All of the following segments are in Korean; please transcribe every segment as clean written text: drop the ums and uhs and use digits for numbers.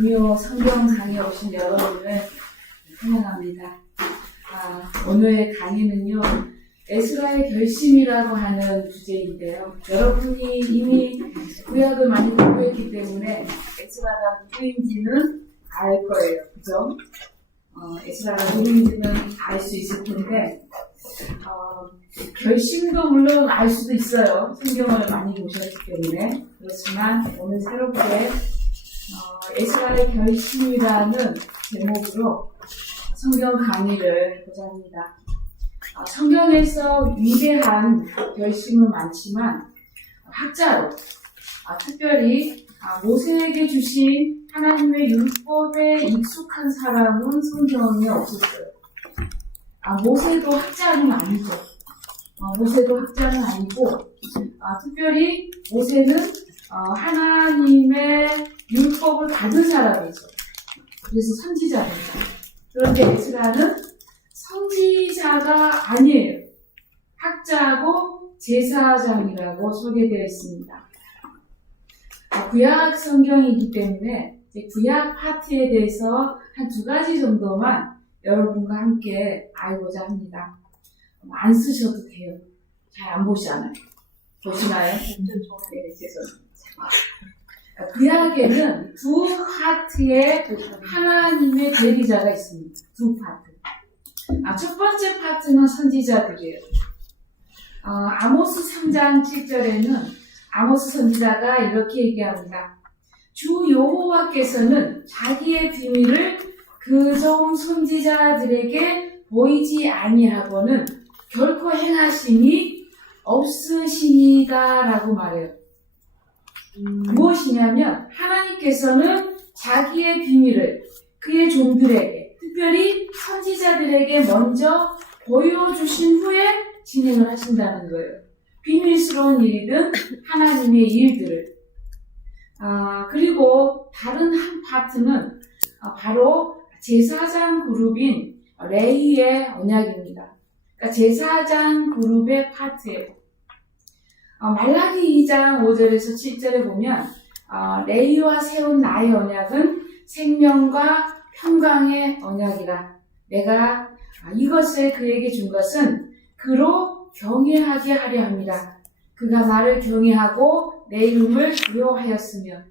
금요 성경 강의에 오신 여러분을 환영합니다. 오늘 강의는요, 에스라의 결심이라고 하는 주제인데요. 여러분이 이미 구약을 많이 공부했기 때문에 에스라가 누구인지는 알 거예요. 그죠? 에스라가 누구인지는 알 수 있을 텐데, 결심도 물론 알 수도 있어요. 성경을 많이 보셨기 때문에. 그렇지만 오늘 새롭게 에스라의 결심이라는 제목으로 성경 강의를 해보자 합니다. 성경에서 위대한 결심은 많지만 학자로 특별히 모세에게 주신 하나님의 율법에 익숙한 사람은 성경에 없었어요. 모세도 학자는 아니죠. 모세도 학자는 아니고 특별히 모세는 하나님의 율법을 받은 사람이죠. 그래서 선지자입니다. 그런데 에스라는 선지자가 아니에요. 학자고 제사장이라고 소개되어 있습니다. 구약 성경이기 때문에 구약 파트에 대해서 한 2가지 정도만 여러분과 함께 알고자 합니다. 안 쓰셔도 돼요. 잘 안 보시잖아요. 보시나요? 네, 죄송합니다. 구약에는 2 파트의 하나님의 대리자가 있습니다. 2 파트. 첫 번째 파트는 선지자들이에요. 아모스 3장 7절에는 아모스 선지자가 이렇게 얘기합니다. 주 여호와께서는 자기의 비밀을 그종 선지자들에게 보이지 아니하고는 결코 행하심이 없으시니다라고 말해요. 무엇이냐면 하나님께서는 자기의 비밀을 그의 종들에게, 특별히 선지자들에게 먼저 보여주신 후에 진행을 하신다는 거예요. 비밀스러운 일이든 하나님의 일들을. 그리고 다른 한 파트는 바로 제사장 그룹인 레위의 언약입니다. 그러니까 제사장 그룹의 파트예요. 말라기 2장 5절에서 7절에 보면 레위와 세운 나의 언약은 생명과 평강의 언약이라. 내가 이것을 그에게 준 것은 그로 경외하게 하려 함이라. 그가 나를 경외하고 내 이름을 두려워하였으며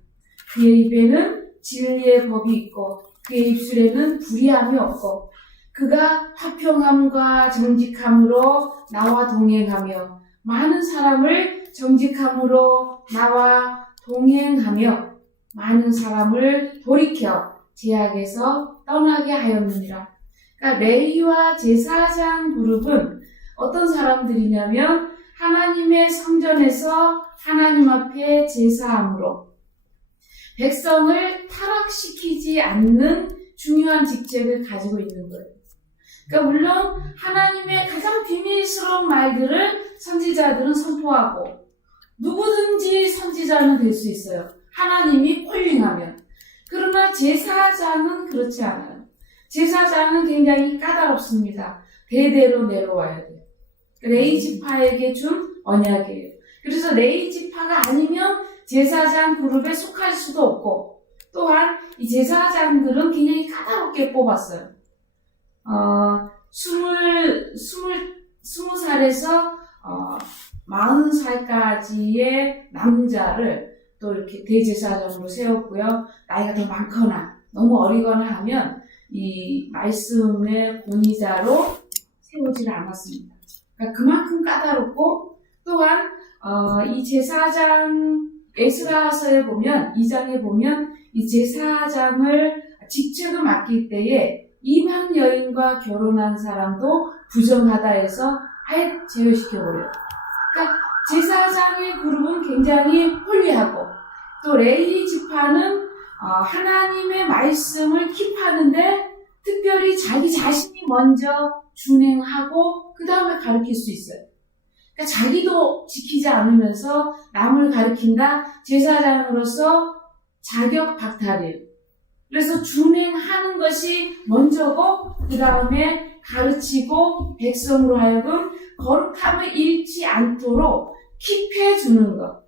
그의 입에는 진리의 법이 있고 그의 입술에는 불의함이 없고 그가 화평함과 정직함으로 나와 동행하며 많은 사람을 정직함으로 나와 동행하며 많은 사람을 돌이켜 죄악에서 떠나게 하였느니라. 그러니까 레위와 제사장 그룹은 어떤 사람들이냐면 하나님의 성전에서 하나님 앞에 제사함으로 백성을 타락시키지 않는 중요한 직책을 가지고 있는 거예요. 그러니까 물론 하나님의 가장 비밀스러운 말들을 선지자들은 선포하고 누구든지 선지자는 될 수 있어요. 하나님이 콜링하면. 그러나 제사장은 그렇지 않아요. 제사장은 굉장히 까다롭습니다. 대대로 내려와야 돼요. 레위 지파에게 준 언약이에요. 그래서 레위 지파가 아니면 제사장 그룹에 속할 수도 없고, 또한 이 제사장들은 굉장히 까다롭게 뽑았어요. 20살에서 40살까지의 남자를 또 이렇게 대제사장으로 세웠고요. 나이가 더 많거나 너무 어리거나 하면 이 말씀의 권위자로 세우지를 않았습니다. 그러니까 그만큼 까다롭고, 또한 이 제사장 에스라서에 보면 2장에 보면 이 제사장을 직책을 맡길 때에 이방 여인과 결혼한 사람도 부정하다 해서 아예 제외시켜버려요. 그러니까 제사장의 그룹은 굉장히 홀리하고, 또 레위 지파는 하나님의 말씀을 킵하는데 특별히 자기 자신이 먼저 준행하고 그 다음에 가르칠 수 있어요. 그러니까 자기도 지키지 않으면서 남을 가르친다? 제사장으로서 자격 박탈이에요. 그래서 준행하는 것이 먼저고 그 다음에 가르치고 백성으로 하여금 거룩함을 잃지 않도록 킵해주는 것.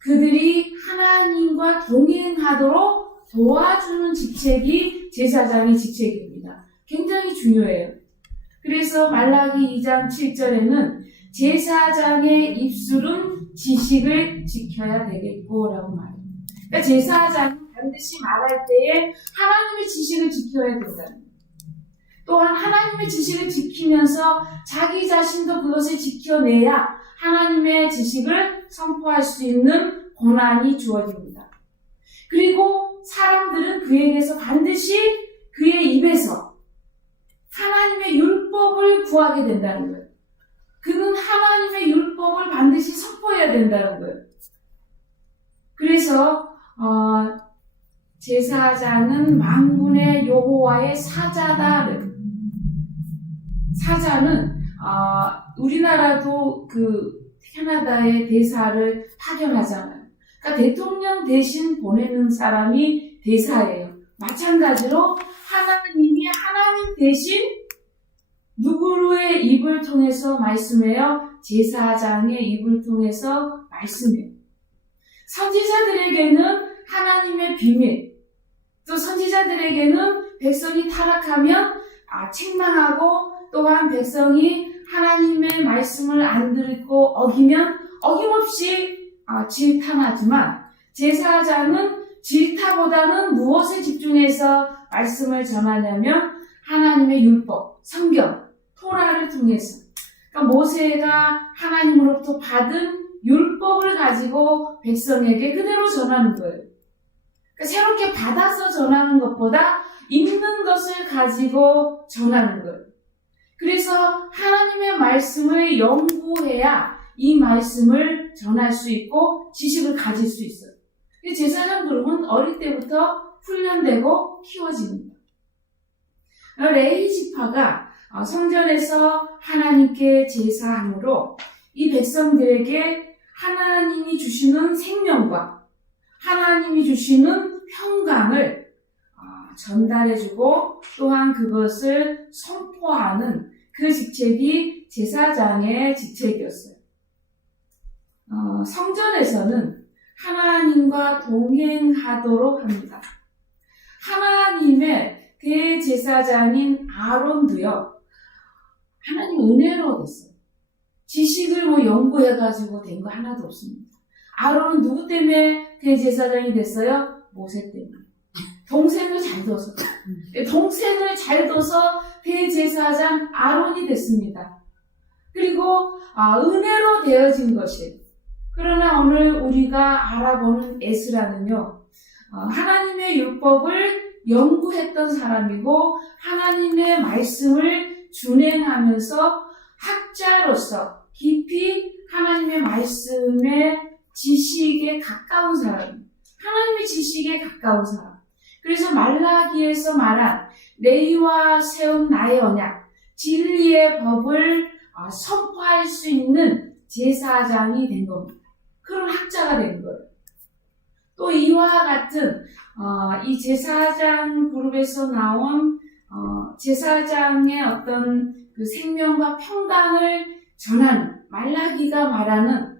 그들이 하나님과 동행하도록 도와주는 직책이 제사장의 직책입니다. 굉장히 중요해요. 그래서 말라기 2장 7절에는 제사장의 입술은 지식을 지켜야 되겠고 라고 말해요. 그러니까 제사장은 반드시 말할 때에 하나님의 지식을 지켜야 된다는 거예요. 또한 하나님의 지식을 지키면서 자기 자신도 그것을 지켜내야 하나님의 지식을 선포할 수 있는 권한이 주어집니다. 그리고 사람들은 그에게서 반드시 그의 입에서 하나님의 율법을 구하게 된다는 거예요. 그는 하나님의 율법을 반드시 선포해야 된다는 거예요. 그래서 제사장은 만군의 여호와의 사자다. 사자는 우리나라도 그 캐나다의 대사를 파견하잖아요. 그러니까 대통령 대신 보내는 사람이 대사예요. 마찬가지로 하나님이 하나님 대신 누구의 입을 통해서 말씀해요? 제사장의 입을 통해서 말씀해요. 선지자들에게는 하나님의 비밀, 또 선지자들에게는 백성이 타락하면 책망하고 또한 백성이 하나님의 말씀을 안 듣고 어기면 어김없이 질타하지만 제사장은 질타보다는 무엇에 집중해서 말씀을 전하냐면 하나님의 율법, 성경, 토라를 통해서 그러니까 모세가 하나님으로부터 받은 율법을 가지고 백성에게 그대로 전하는 거예요. 그러니까 새롭게 받아서 전하는 것보다 있는 것을 가지고 전하는 거예요. 그래서 하나님의 말씀을 연구해야 이 말씀을 전할 수 있고 지식을 가질 수 있어요. 제사장 그룹은 어릴 때부터 훈련되고 키워집니다. 레위 지파가 성전에서 하나님께 제사함으로 이 백성들에게 하나님이 주시는 생명과 하나님이 주시는 평강을 전달해주고 또한 그것을 선포하는 그 직책이 제사장의 직책이었어요. 성전에서는 하나님과 동행하도록 합니다. 하나님의 대제사장인 아론도요, 하나님 은혜로 됐어요. 지식을 연구해가지고 된 거 하나도 없습니다. 아론은 누구 때문에 대제사장이 됐어요? 모세 때문에. 동생을 잘 둬서. 동생을 잘 둬서 대제사장 아론이 됐습니다. 그리고 은혜로 되어진 것이. 그러나 오늘 우리가 알아보는 에스라는요, 하나님의 율법을 연구했던 사람이고 하나님의 말씀을 준행하면서 학자로서 깊이 하나님의 말씀의 지식에 가까운 사람입니다. 하나님의 지식에 가까운 사람. 그래서 말라기에서 말한 레위와 세운 나의 언약, 진리의 법을 선포할 수 있는 제사장이 된 겁니다. 그런 학자가 된 거예요. 또 이와 같은 이 제사장 그룹에서 나온 제사장의 어떤 그 생명과 평강을 전하는 말라기가 말하는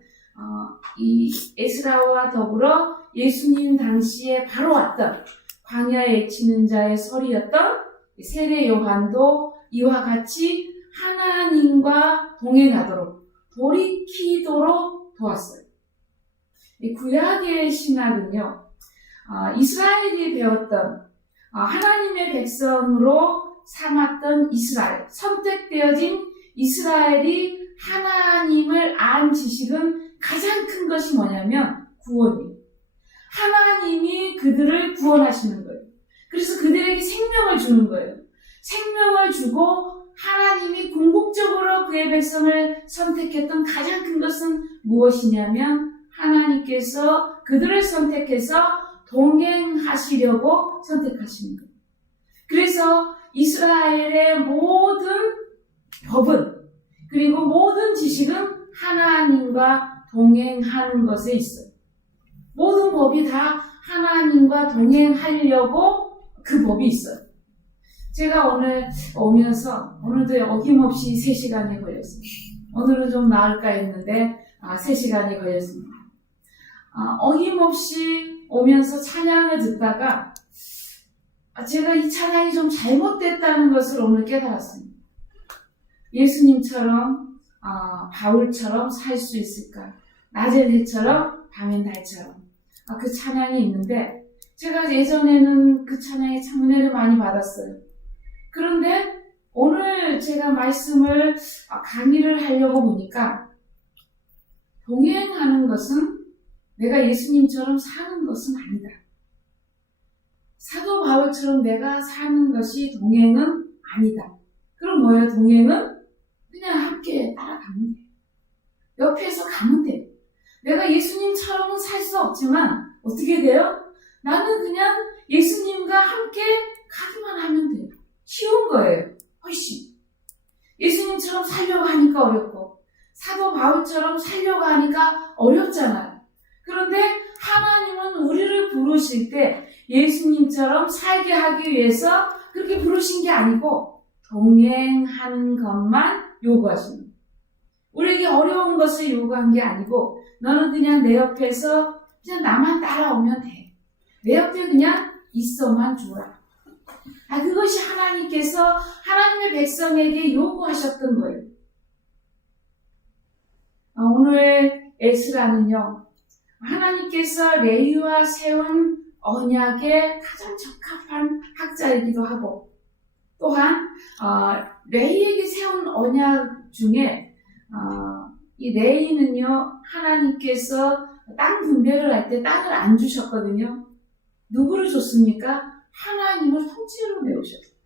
이 에스라와 더불어 예수님 당시에 바로 왔던 광야에 치는 자의 설이었던 세례 요한도 이와 같이 하나님과 동행하도록 돌이키도록 도왔어요. 구약의 신학은요, 이스라엘이 배웠던 하나님의 백성으로 삼았던 이스라엘, 선택되어진 이스라엘이 하나님을 안 지식은 가장 큰 것이 뭐냐면 구원이에요. 하나님이 그들을 구원하시는 거예요. 그래서 그들에게 생명을 주는 거예요. 생명을 주고 하나님이 궁극적으로 그의 백성을 선택했던 가장 큰 것은 무엇이냐면 하나님께서 그들을 선택해서 동행하시려고 선택하시는 거예요. 그래서 이스라엘의 모든 법은 그리고 모든 지식은 하나님과 동행하는 것에 있어요. 모든 법이 다 하나님과 동행하려고 그 법이 있어요. 제가 오늘 오면서 오늘도 어김없이 3시간이 걸렸어요. 오늘은 좀 나을까 했는데 3시간이 걸렸습니다. 어김없이 오면서 찬양을 듣다가 제가 이 찬양이 좀 잘못됐다는 것을 오늘 깨달았습니다. 예수님처럼 바울처럼 살 수 있을까? 낮엔 해처럼 밤엔 달처럼 그 찬양이 있는데 제가 예전에는 그 찬양에 참 은혜를 많이 받았어요. 그런데 오늘 제가 말씀을 강의를 하려고 보니까 동행하는 것은 내가 예수님처럼 사는 것은 아니다. 사도 바울처럼 내가 사는 것이 동행은 아니다. 그럼 뭐예요? 동행은 그냥 함께 따라가면 돼. 옆에서 가면 돼. 내가 예수님처럼은 살 수 없지만 어떻게 돼요? 나는 그냥 예수님과 함께 가기만 하면 돼요. 쉬운 거예요. 훨씬. 예수님처럼 살려고 하니까 어렵고 사도 바울처럼 살려고 하니까 어렵잖아요. 그런데 하나님은 우리를 부르실 때 예수님처럼 살게 하기 위해서 그렇게 부르신 게 아니고 동행하는 것만 요구하시는 거예요. 우리에게 어려운 것을 요구한 게 아니고 너는 그냥 내 옆에서 그냥 나만 따라오면 돼. 내 옆에 그냥 있어만 줘라. 그것이 하나님께서 하나님의 백성에게 요구하셨던 거예요. 오늘 에스라는요, 하나님께서 레위와 세운 언약에 가장 적합한 학자이기도 하고, 또한 레위에게 세운 언약 중에 이 레위는요, 하나님께서 땅 분배를 할 때 땅을 안 주셨거든요. 누구를 줬습니까? 하나님을 통째로 내오셨어요.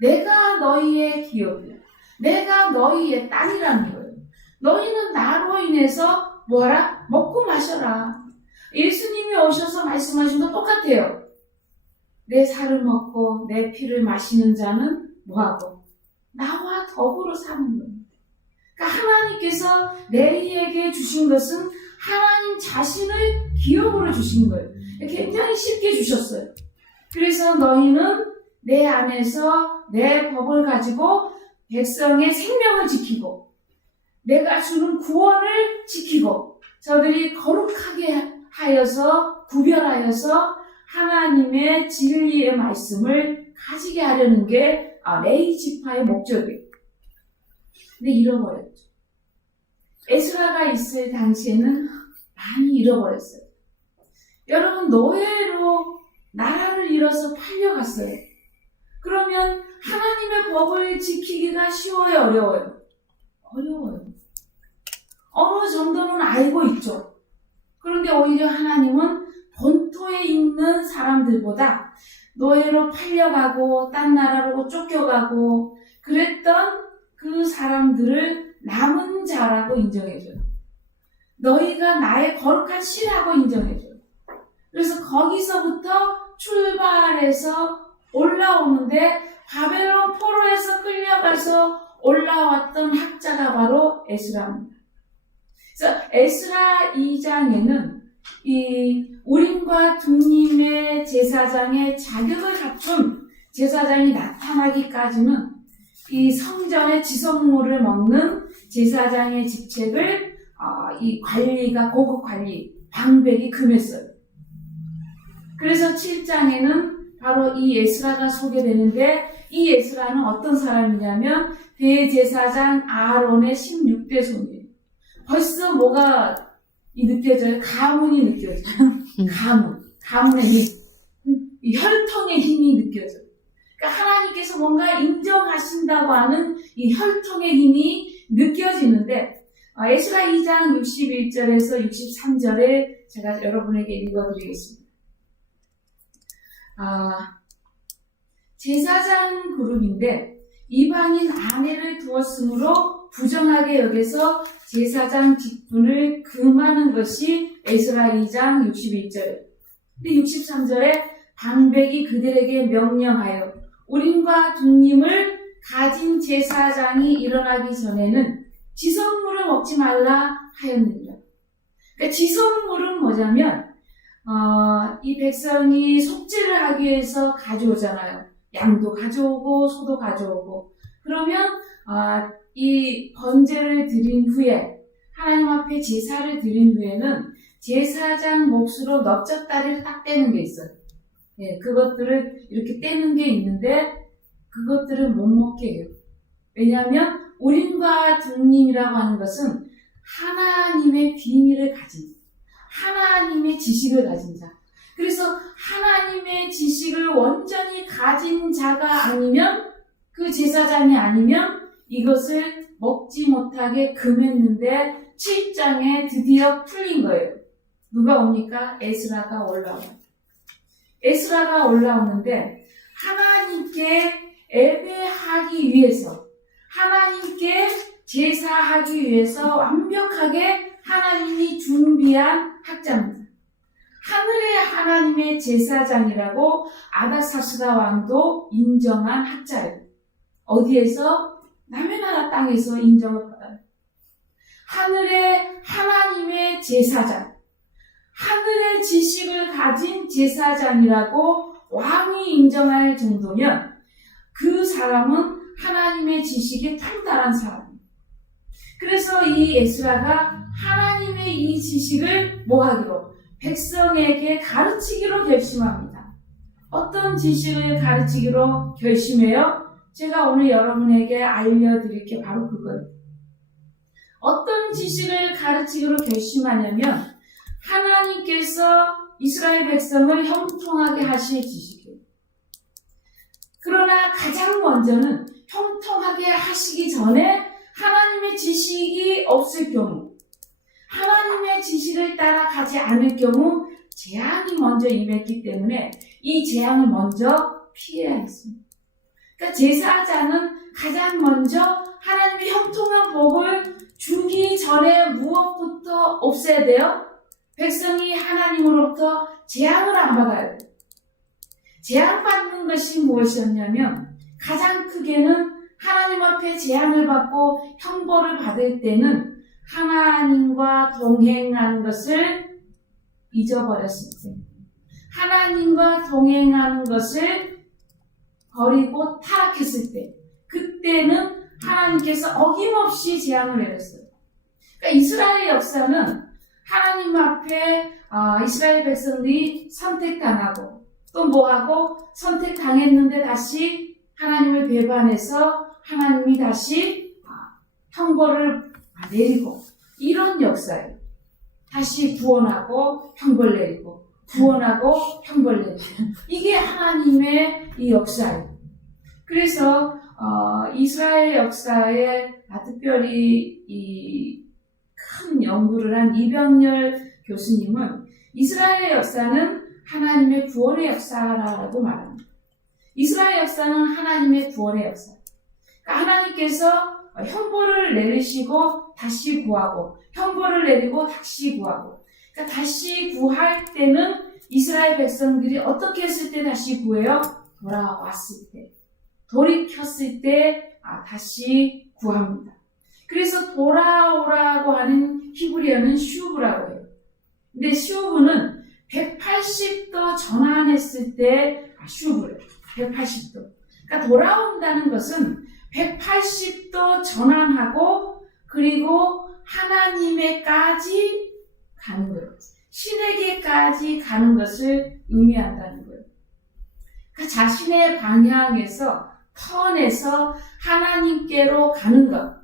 내가 너희의 기업이야. 내가 너희의 땅이라는 거예요. 너희는 나로 인해서 뭐하라? 먹고 마셔라. 예수님이 오셔서 말씀하신 거 똑같아요. 내 살을 먹고 내 피를 마시는 자는 뭐하고? 나와 더불어 사는 거예요. 그러니까 하나님께서 레위에게 주신 것은 하나님 자신을 기업으로 주신 거예요. 굉장히 쉽게 주셨어요. 그래서 너희는 내 안에서 내 법을 가지고 백성의 생명을 지키고 내가 주는 구원을 지키고 저들이 거룩하게 하여서 구별하여서 하나님의 진리의 말씀을 가지게 하려는 게 레위 지파의 목적이에요. 근데 잃어버렸죠. 에스라가 있을 당시에는 많이 잃어버렸어요. 여러분, 노예로 나라를 잃어서 팔려갔어요. 그러면 하나님의 법을 지키기가 쉬워요, 어려워요? 어려워요. 어느 정도는 알고 있죠. 그런데 오히려 하나님은 본토에 있는 사람들보다 노예로 팔려가고 딴 나라로 쫓겨가고 그랬던 그 사람들을 남은 자라고 인정해줘요. 너희가 나의 거룩한 씨라고 인정해줘요. 그래서 거기서부터 출발해서 올라오는데 바벨론 포로에서 끌려가서 올라왔던 학자가 바로 에스라입니다. 그래서 에스라 2장에는 이 우림과 둠림의 제사장의 자격을 갖춘 제사장이 나타나기까지는 이 성전의 지성물을 먹는 제사장의 직책을 이 관리가 고급 관리 방백이 금했어요. 그래서 7장에는 바로 이 에스라가 소개되는데 이 에스라는 어떤 사람이냐면 대제사장 아론의 16대 손이에요. 벌써 뭐가 느껴져요? 가문이 느껴져요. 가문의 힘, 이 혈통의 힘이 느껴져요. 그러니까 하나님께서 뭔가 인정하신다고 하는 이 혈통의 힘이 느껴지는데 에스라 2장 61절에서 63절에 제가 여러분에게 읽어드리겠습니다. 제사장 그룹인데 이방인 아내를 두었으므로 부정하게 여겨서 제사장 직분을 금하는 것이 에스라 2장 61절. 근데 63절에 방백이 그들에게 명령하여 우림과 둠림을 가진 제사장이 일어나기 전에는 지성물을 먹지 말라 하였느니라. 그러니까 지성물은 뭐냐면 이 백성이 속죄를 하기 위해서 가져오잖아요. 양도 가져오고 소도 가져오고 그러면 이 번제를 드린 후에 하나님 앞에 제사를 드린 후에는 제사장 몫으로 넓적다리를 딱 떼는 게 있어요. 예, 그것들을 이렇게 떼는 게 있는데 그것들을 못 먹게 해요. 왜냐하면 우림과 둠림이라고 하는 것은 하나님의 비밀을 가진 하나님의 지식을 가진 자. 그래서 하나님의 지식을 완전히 가진 자가 아니면 그 제사장이 아니면 이것을 먹지 못하게 금했는데 7장에 드디어 풀린 거예요. 누가 옵니까? 에스라가 올라와요. 에스라가 올라오는데 하나님께 예배하기 위해서 하나님께 제사하기 위해서 완벽하게 하나님이 준비한 학자입니다. 하늘의 하나님의 제사장이라고 아닥사스다 왕도 인정한 학자예요. 어디에서? 남의 나라 땅에서 인정을 받아요. 하늘의 하나님의 제사장, 하늘의 지식을 가진 제사장이라고 왕이 인정할 정도면 그 사람은 하나님의 지식에 탁달한 사람이에요. 그래서 이 에스라가 하나님의 이 지식을 뭐하기로? 백성에게 가르치기로 결심합니다. 어떤 지식을 가르치기로 결심해요? 제가 오늘 여러분에게 알려드릴 게 바로 그거예요. 어떤 지식을 가르치기로 결심하냐면 하나님께서 이스라엘 백성을 형통하게 하실 지식이에요. 그러나 가장 먼저는 형통하게 하시기 전에 하나님의 지식이 없을 경우, 하나님의 지식을 따라가지 않을 경우 재앙이 먼저 임했기 때문에 이 재앙을 먼저 피해야 했습니다. 그러니까 제사장은 가장 먼저 하나님의 형통한 복을 주기 전에 무엇부터 없애야 돼요? 백성이 하나님으로부터 재앙을 안 받아야 돼요. 재앙받는 것이 무엇이었냐면 가장 크게는 하나님 앞에 재앙을 받고 형벌을 받을 때는 하나님과 동행하는 것을 잊어버렸을 때, 하나님과 동행하는 것을 버리고 타락했을 때, 그때는 하나님께서 어김없이 재앙을 내렸어요. 그러니까 이스라엘 역사는 하나님 앞에 이스라엘 백성들이 선택당하고 또 뭐하고 선택당했는데 다시 하나님을 배반해서 하나님이 다시 형벌을 내리고 이런 역사예요. 다시 구원하고 형벌 내리고 구원하고 형벌 내리고 이게 하나님의 이 역사예요. 그래서 이스라엘 역사에 특별히 이 큰 연구를 한 이병렬 교수님은 이스라엘 역사는 하나님의 구원의 역사라고 말합니다. 이스라엘 역사는 하나님의 구원의 역사. 그러니까 하나님께서 형벌을 내리시고 다시 구하고 형벌을 내리고 다시 구하고 그러니까 다시 구할 때는 이스라엘 백성들이 어떻게 했을 때 다시 구해요? 돌아왔을 때 돌이켰을 때 다시 구합니다. 그래서 돌아오라고 하는 히브리어는 슈브라고 해요. 근데 슈브는 180도 전환했을 때 슈브래요. 180도. 그러니까 돌아온다는 것은 180도 전환하고 그리고 하나님에까지 가는 거예요. 신에게까지 가는 것을 의미한다는 거예요. 그러니까 자신의 방향에서 턴에서 하나님께로 가는 것.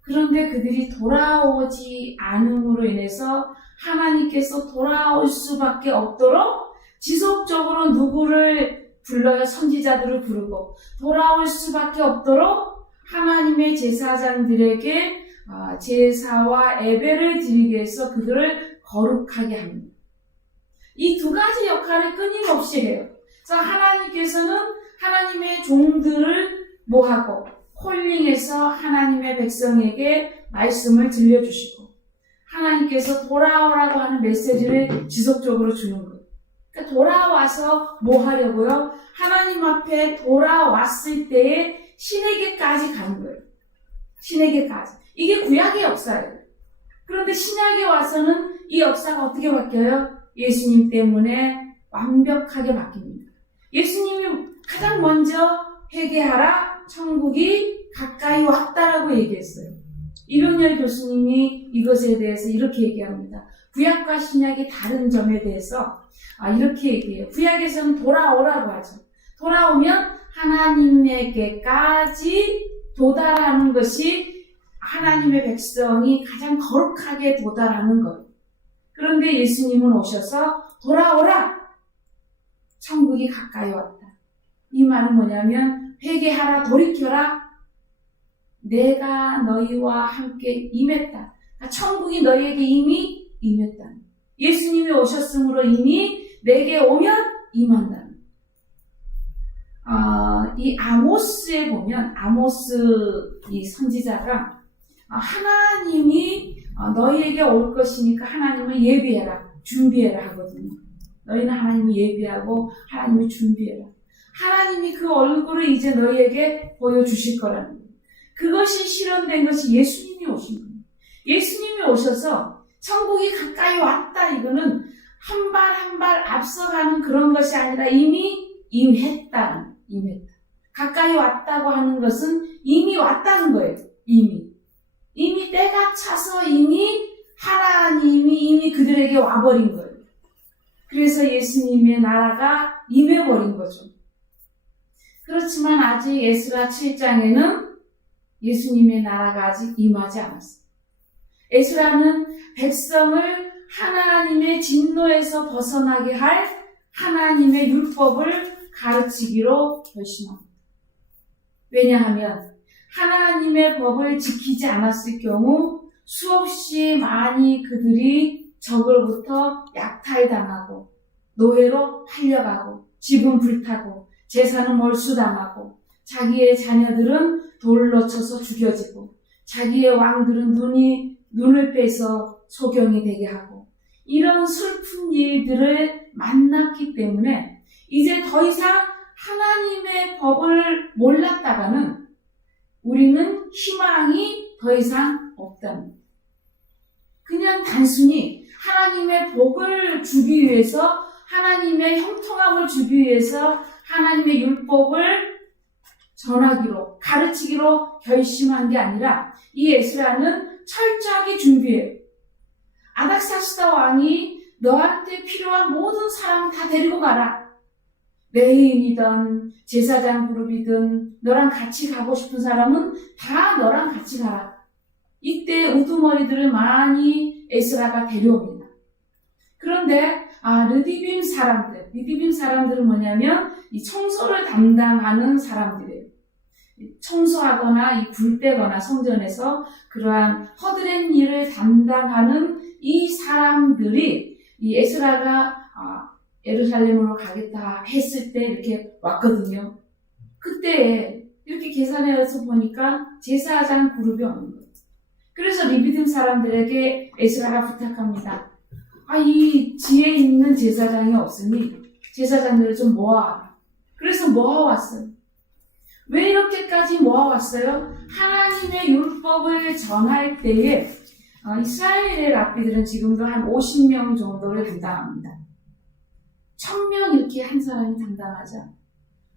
그런데 그들이 돌아오지 않음으로 인해서 하나님께서 돌아올 수밖에 없도록 지속적으로 누구를 불러요? 선지자들을 부르고 돌아올 수밖에 없도록 하나님의 제사장들에게 제사와 예배를 드리기 위해서 그들을 거룩하게 합니다. 이 두 가지 역할을 끊임없이 해요. 그래서 하나님께서는 하나님의 종들을 뭐하고 콜링해서 하나님의 백성에게 말씀을 들려주시고 하나님께서 돌아오라고 하는 메시지를 지속적으로 주는 거예요. 그러니까 돌아와서 뭐 하려고요? 하나님 앞에 돌아왔을 때에 신에게까지 가는 거예요. 신에게까지. 이게 구약의 역사예요. 그런데 신약에 와서는 이 역사가 어떻게 바뀌어요? 예수님 때문에 완벽하게 바뀝니다. 예수님이 가장 먼저 회개하라, 천국이 가까이 왔다라고 얘기했어요. 이병렬 교수님이 이것에 대해서 이렇게 얘기합니다. 구약과 신약이 다른 점에 대해서 이렇게 얘기해요. 구약에서는 돌아오라고 하죠. 돌아오면 하나님에게까지 도달하는 것이 하나님의 백성이 가장 거룩하게 도달하는 것. 그런데 예수님은 오셔서 돌아오라! 천국이 가까이 왔다. 이 말은 뭐냐면 회개하라, 돌이켜라. 내가 너희와 함께 임했다. 천국이 너희에게 이미 임했다. 예수님이 오셨으므로 이미 내게 오면 임한다. 이 아모스에 보면 아모스 이 선지자가 하나님이 너희에게 올 것이니까 하나님을 예비해라, 준비해라 하거든요. 너희는 하나님을 예비하고 하나님을 준비해라. 하나님이 그 얼굴을 이제 너희에게 보여주실 거라는 거예요. 그것이 실현된 것이 예수님이 오신 거예요. 예수님이 오셔서 천국이 가까이 왔다. 이거는 한 발 한 발 앞서가는 그런 것이 아니라 이미 임했다. 가까이 왔다고 하는 것은 이미 왔다는 거예요. 이미 때가 차서 이미 하나님이 이미 그들에게 와버린 거예요. 그래서 예수님의 나라가 임해버린 거죠. 그렇지만 아직 에스라 7장에는 예수님의 나라가 아직 임하지 않았어요. 에스라는 백성을 하나님의 진노에서 벗어나게 할 하나님의 율법을 가르치기로 결심합니다. 왜냐하면 하나님의 법을 지키지 않았을 경우 수없이 많이 그들이 적으로부터 약탈당하고 노예로 팔려가고 집은 불타고 재산은 몰수당하고 자기의 자녀들은 돌로 쳐서 죽여지고 자기의 왕들은 눈을 빼서 소경이 되게 하고 이런 슬픈 일들을 만났기 때문에 이제 더 이상 하나님의 법을 몰랐다가는 우리는 희망이 더 이상 없답니다. 그냥 단순히 하나님의 복을 주기 위해서 하나님의 형통함을 주기 위해서 하나님의 율법을 전하기로 가르치기로 결심한 게 아니라 이 에스라는 철저하게 준비해요. 아닥사스다 왕이 너한테 필요한 모든 사람 다 데리고 가라. 레위인이든 제사장 그룹이든 너랑 같이 가고 싶은 사람은 다 너랑 같이 가라. 이때 우두머리들을 많이 에스라가 데려옵니다. 그런데 르디빔 사람들은 뭐냐면 이 청소를 담당하는 사람들이에요. 청소하거나 이 불 떼거나 성전에서 그러한 허드렛 일을 담당하는 이 사람들이 이 에스라가 예루살렘으로 가겠다 했을 때 이렇게 왔거든요. 그때 이렇게 계산해서 보니까 제사장 그룹이 없는 거예요. 그래서 리비딤 사람들에게 에스라가 부탁합니다. 이 지혜 있는 제사장이 없으니 제사장들을 좀 모아와라. 그래서 모아왔어요. 왜 이렇게까지 모아왔어요? 하나님의 율법을 전할 때에 이스라엘의 랍비들은 지금도 한 50명 정도를 담당합니다. 1000명 이렇게 한 사람이 담당하자.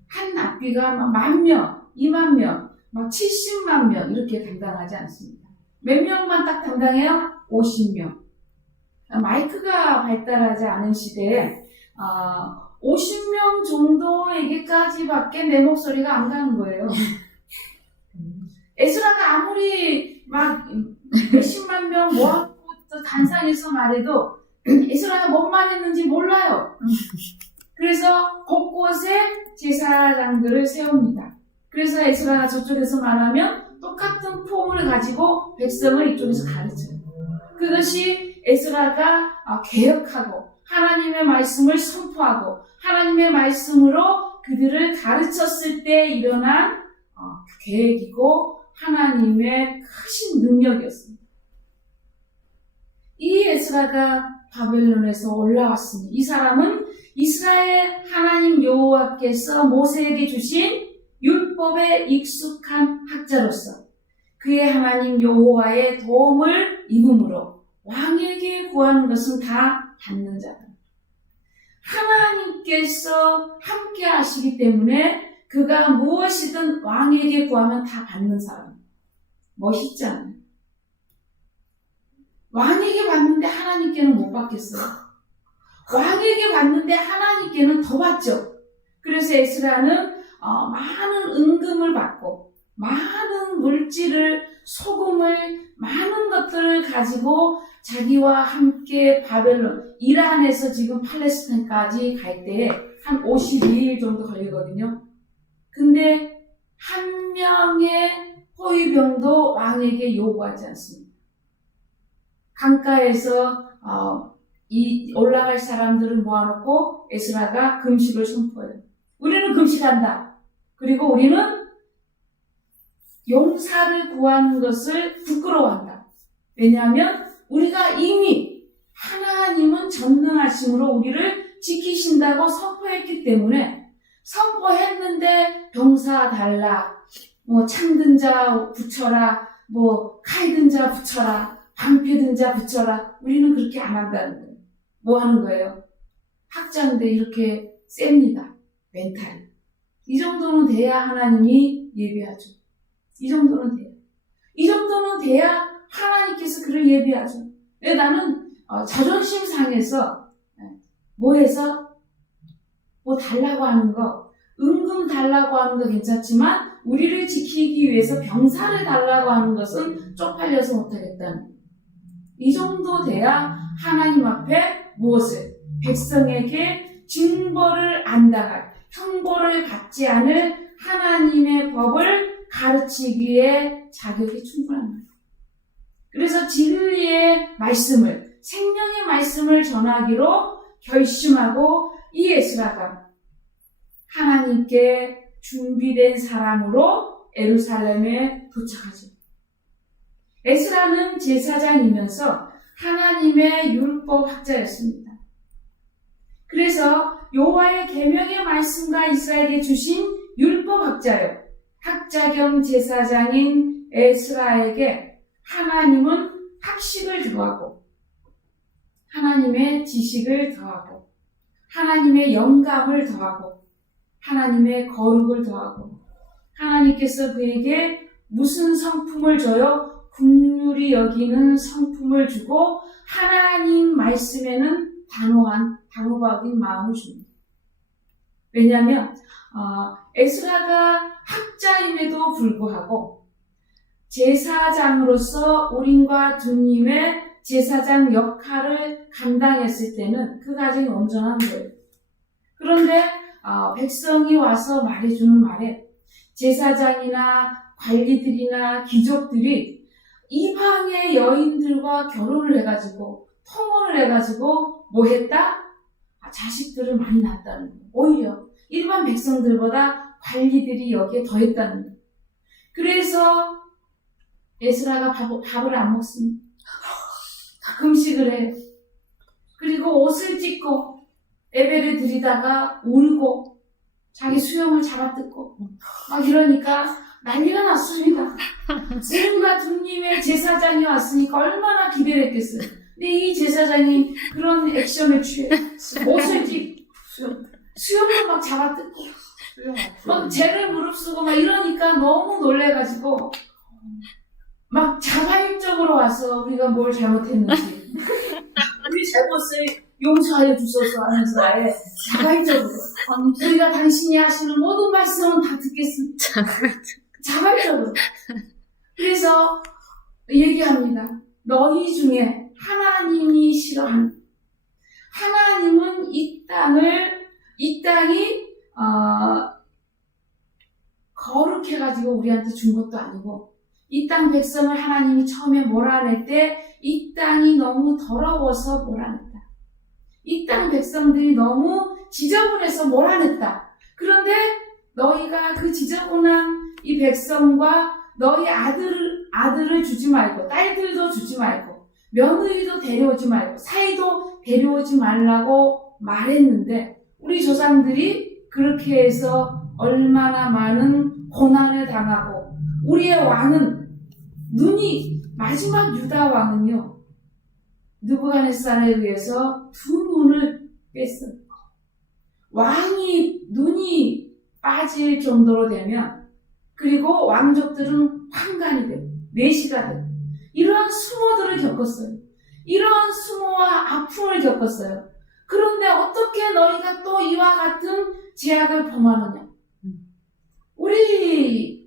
한 랍비가 막 10,000명, 20,000명, 막 70만 명 이렇게 담당하지 않습니다. 몇 명만 딱 담당해요? 50명. 마이크가 발달하지 않은 시대에 50명 정도에게까지밖에 내 목소리가 안 가는 거예요. 에스라가 아무리 막 몇십만 명 모아놓고 단상에서 말해도 에스라가 뭔 말했는지 몰라요. 그래서 곳곳에 제사장들을 세웁니다. 그래서 에스라가 저쪽에서 말하면 똑같은 폼을 가지고 백성을 이쪽에서 가르쳐요. 그것이 에스라가 개혁하고 하나님의 말씀을 선포하고 하나님의 말씀으로 그들을 가르쳤을 때 일어난 계획이고 하나님의 크신 능력이었습니다. 이 에스라가 바벨론에서 올라왔습니다. 이 사람은 이스라엘 하나님 여호와께서 모세에게 주신 율법에 익숙한 학자로서 그의 하나님 여호와의 도움을 입음으로 왕에게 구하는 것은 다 받는 자다. 하나님께서 함께 하시기 때문에 그가 무엇이든 왕에게 구하면 다 받는 사람. 멋있지 않아요? 왕에게 받는데 하나님께는 못 받겠어요. 왕에게 받는데 하나님께는 더 받죠. 그래서 에스라는 많은 은금을 받고 많은 물질을, 소금을, 많은 것들을 가지고 자기와 함께 바벨론, 이란에서 지금 팔레스타인까지 갈 때에 한 52일 정도 걸리거든요. 근데 한 명의 호위병도 왕에게 요구하지 않습니다. 강가에서 올라갈 사람들을 모아놓고 에스라가 금식을 선포해요. 우리는 금식한다. 그리고 우리는 용사를 구하는 것을 부끄러워한다. 왜냐하면 우리가 이미 하나님은 전능하심으로 우리를 지키신다고 선포했기 때문에, 선포했는데 병사 달라, 창든 자 붙여라, 칼 든 자 붙여라, 방패 든 자 붙여라. 우리는 그렇게 안 한다는 거예요. 뭐 하는 거예요? 학자인데 이렇게 셉니다. 멘탈이. 이 정도는 돼야 하나님이 예비하죠. 이 정도는 돼요. 이 정도는 돼야 하나님께서 그를 예비하죠. 왜 나는 자존심 상해서 뭐 달라고 하는 거, 은금 달라고 하는 거 괜찮지만 우리를 지키기 위해서 병사를 달라고 하는 것은 쪽팔려서 못하겠다는 거예요. 이 정도 돼야 하나님 앞에 무엇을? 백성에게 징벌을 안 당할, 형벌을 받지 않을 하나님의 법을 가르치기에 자격이 충분합니다. 그래서 진리의 말씀을, 생명의 말씀을 전하기로 결심하고 이 에스라가 하나님께 준비된 사람으로 예루살렘에 도착하죠. 에스라는 제사장이면서 하나님의 율법 학자였습니다. 그래서 여호와의 계명의 말씀과 이스라엘에게 주신 율법 학자요, 학자 겸 제사장인 에스라에게 하나님은 학식을 더하고 하나님의 지식을 더하고 하나님의 영감을 더하고 하나님의 거룩을 더하고, 하나님께서 그에게 무슨 성품을 줘요? 긍휼히 여기는 성품을 주고 하나님 말씀에는 단호박인 마음을 줍니다. 왜냐하면 에스라가 학자임에도 불구하고 제사장으로서 우림과 둠림의 제사장 역할을 감당했을 때는 그 가정이 온전한 거예요. 그런데 백성이 와서 말해주는 말에 제사장이나 관리들이나 귀족들이 이방의 여인들과 결혼을 해가지고 통혼을 해가지고 뭐 했다? 자식들을 많이 낳았다는 거예요. 오히려 일반 백성들보다 관리들이 여기에 더 했다는 거예요. 그래서 에스라가 밥을 안 먹습니다. 금식을 해요. 그리고 옷을 찢고 예배를 드리다가 울고 자기 수염을 잡아뜯고 막 이러니까 난리가 났습니다. 우림과 둠림의 제사장이 왔으니까 얼마나 기대를 했겠어요. 근데 이 제사장이 그런 액션을 취해 옷을 찢고 수염을 막 잡아뜯고 막 죄를 무릅쓰고 막 이러니까 너무 놀래가지고 막 자발적으로 와서 우리가 뭘 잘못했는지 우리 잘못을 용서하여 주소서 하면서 아예 자발적으로 우리가 당신이 하시는 모든 말씀은 다 듣겠습니다. 자발적으로. 그래서 얘기합니다. 너희 중에 하나님이 싫어하는, 하나님은 이 땅이 거룩해가지고 우리한테 준 것도 아니고, 이 땅 백성을 하나님이 처음에 몰아낼 때 이 땅이 너무 더러워서 몰아냈다. 이 땅 백성들이 너무 지저분해서 몰아냈다. 그런데 너희가 그 지저분한 이 백성과 너희 아들을 주지 말고, 딸들도 주지 말고, 며느리도 데려오지 말고, 사이도 데려오지 말라고 말했는데, 우리 조상들이 그렇게 해서 얼마나 많은 고난을 당하고, 우리의 왕은 마지막 유다 왕은요, 느부갓네살에 의해서 두 눈을 뺐어요. 왕이 눈이 빠질 정도로 되면, 그리고 왕족들은 환관이 되고 내시가 되고 이러한 수모들을 겪었어요. 이러한 수모와 아픔을 겪었어요. 그런데 어떻게 너희가 또 이와 같은 죄악을 범하느냐? 우리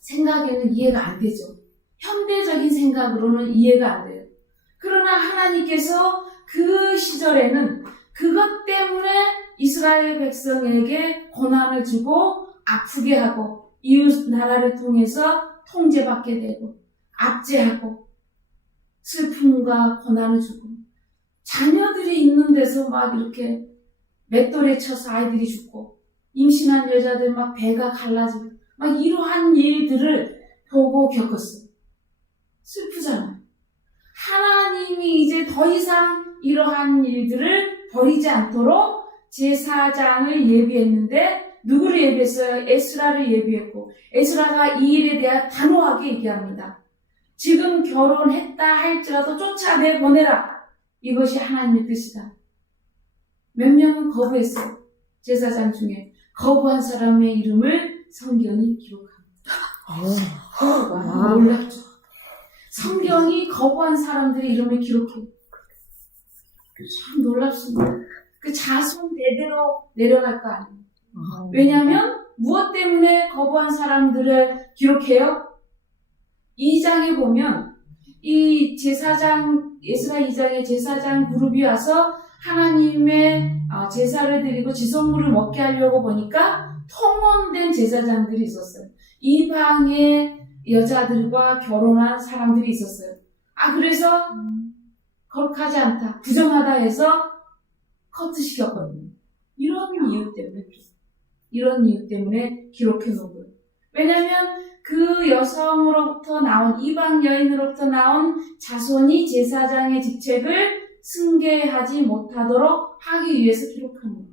생각에는 이해가 안 되죠. 현대적인 생각으로는 이해가 안 돼요. 그러나 하나님께서 그 시절에는 그것 때문에 이스라엘 백성에게 고난을 주고 아프게 하고 이웃 나라를 통해서 통제받게 되고 압제하고 슬픔과 고난을 주고 자녀들이 있는 데서 막 이렇게 맷돌에 쳐서 아이들이 죽고 임신한 여자들 막 배가 갈라지고 막 이러한 일들을 보고 겪었어요. 슬프잖아요. 하나님이 이제 더 이상 이러한 일들을 버리지 않도록 제사장을 예비했는데 누구를 예비했어요? 에스라를 예비했고 에스라가 이 일에 대해 단호하게 얘기합니다. 지금 결혼했다 할지라도 쫓아내보내라. 이것이 하나님의 뜻이다. 몇 명은 거부했어요. 제사장 중에 거부한 사람의 이름을 성경이 기록합니다. 와, 놀랍죠. 성경이 거부한 사람들의 이름을 기록해요. 참 놀랍습니다. 그 자손 대대로 내려갈 거 아니에요. 왜냐하면 무엇 때문에 거부한 사람들을 기록해요? 2장에 보면 이 제사장 에스라 2장에 제사장 그룹이 와서 하나님의 제사를 드리고 지성물을 먹게 하려고 보니까 통혼된 제사장들이 있었어요. 이방의 여자들과 결혼한 사람들이 있었어요. 그래서 거룩하지 않다, 부정하다 해서 커트시켰거든요. 이런 이유 때문에 기록해 놓은 거예요. 왜냐하면 그 여성으로부터 나온 이방 여인으로부터 나온 자손이 제사장의 직책을 승계하지 못하도록 하기 위해서 기록한 거예요.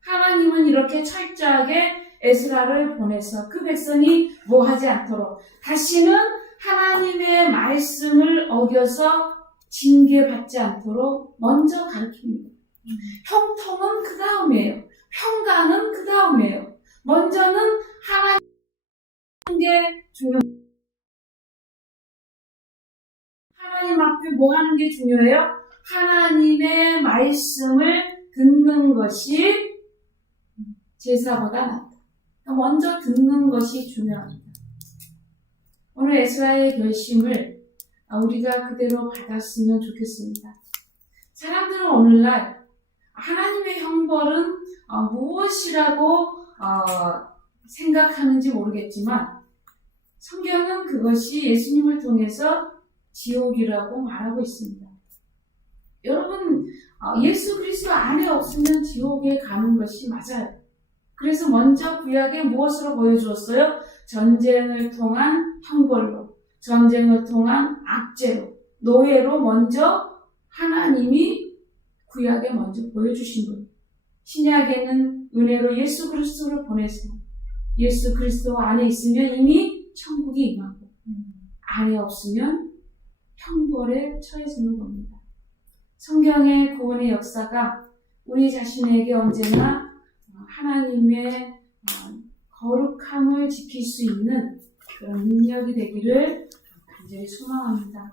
하나님은 이렇게 철저하게 에스라를 보내서 그 백성이 뭐하지 않도록 다시는 하나님의 말씀을 어겨서 징계받지 않도록 먼저 가르칩니다. 형통은 그 다음이에요. 평강은 그 다음이에요. 먼저는 하나님 게 중요해요. 하나님 앞에 뭐 하는 게 중요해요? 하나님의 말씀을 듣는 것이 제사보다 낫다. 먼저 듣는 것이 중요합니다. 오늘 에스라의 결심을 우리가 그대로 받았으면 좋겠습니다. 사람들은 오늘날 하나님의 형벌은 무엇이라고 생각하는지 모르겠지만 성경은 그것이 예수님을 통해서 지옥이라고 말하고 있습니다. 여러분, 예수 그리스도 안에 없으면 지옥에 가는 것이 맞아요. 그래서 먼저 구약에 무엇으로 보여주었어요? 전쟁을 통한 형벌로, 전쟁을 통한 악재로, 노예로 먼저 하나님이 구약에 먼저 보여주신 거예요. 신약에는 은혜로 예수 그리스도를 보내서 예수 그리스도 안에 있으면 이미 천국이 임하고 안에 없으면 형벌에 처해지는 겁니다. 성경의 구원의 역사가 우리 자신에게 언제나 하나님의 거룩함을 지킬 수 있는 그런 능력이 되기를 간절히 소망합니다.